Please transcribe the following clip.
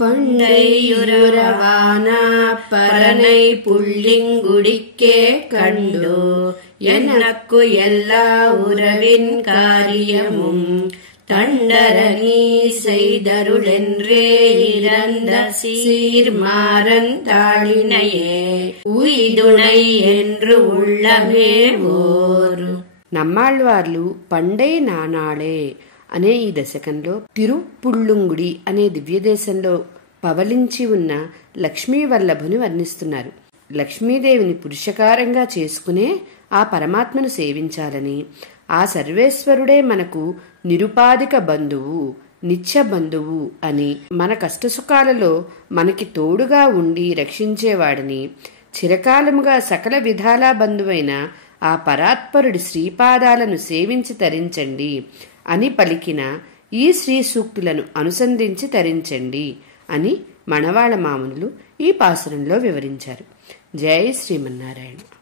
பண்டையுறவான பரனை புள்ளிங்குடிக்கே கண்டு எனக்கு எல்லா உறவின் காரியமும் தண்டர நீ செய்தருளென்றே இறந்த சீர்மாறன் தாளினையே உய்துணை என்று உள்ளமே ఓరు. నమ్మాళ్వార్లు పండై నానాళే అనే ఈ దశకంలో తిరుపుళ్ళుంగుడి అనే దివ్యదేశంలో పవలించి ఉన్న లక్ష్మీవల్లభుని వర్ణిస్తున్నారు. లక్ష్మీదేవిని పురుషకారంగా చేసుకునే ఆ పరమాత్మను సేవించాలని, ఆ సర్వేశ్వరుడే మనకు నిరుపాధిక బంధువు, నిత్య బంధువు అని, మన కష్టసుఖాలలో మనకి తోడుగా ఉండి రక్షించేవాడని, చిరకాలముగా సకల విధాలా బంధువైన ఆ పరాత్పరుడి శ్రీపాదాలను సేవించి తరించండి అని పలికిన ఈ శ్రీ సూక్తులను అనుసంధించి తరించండి అని మణవాళ మామనులు ఈ పాసురంలో వివరించారు. జై శ్రీమన్నారాయణ.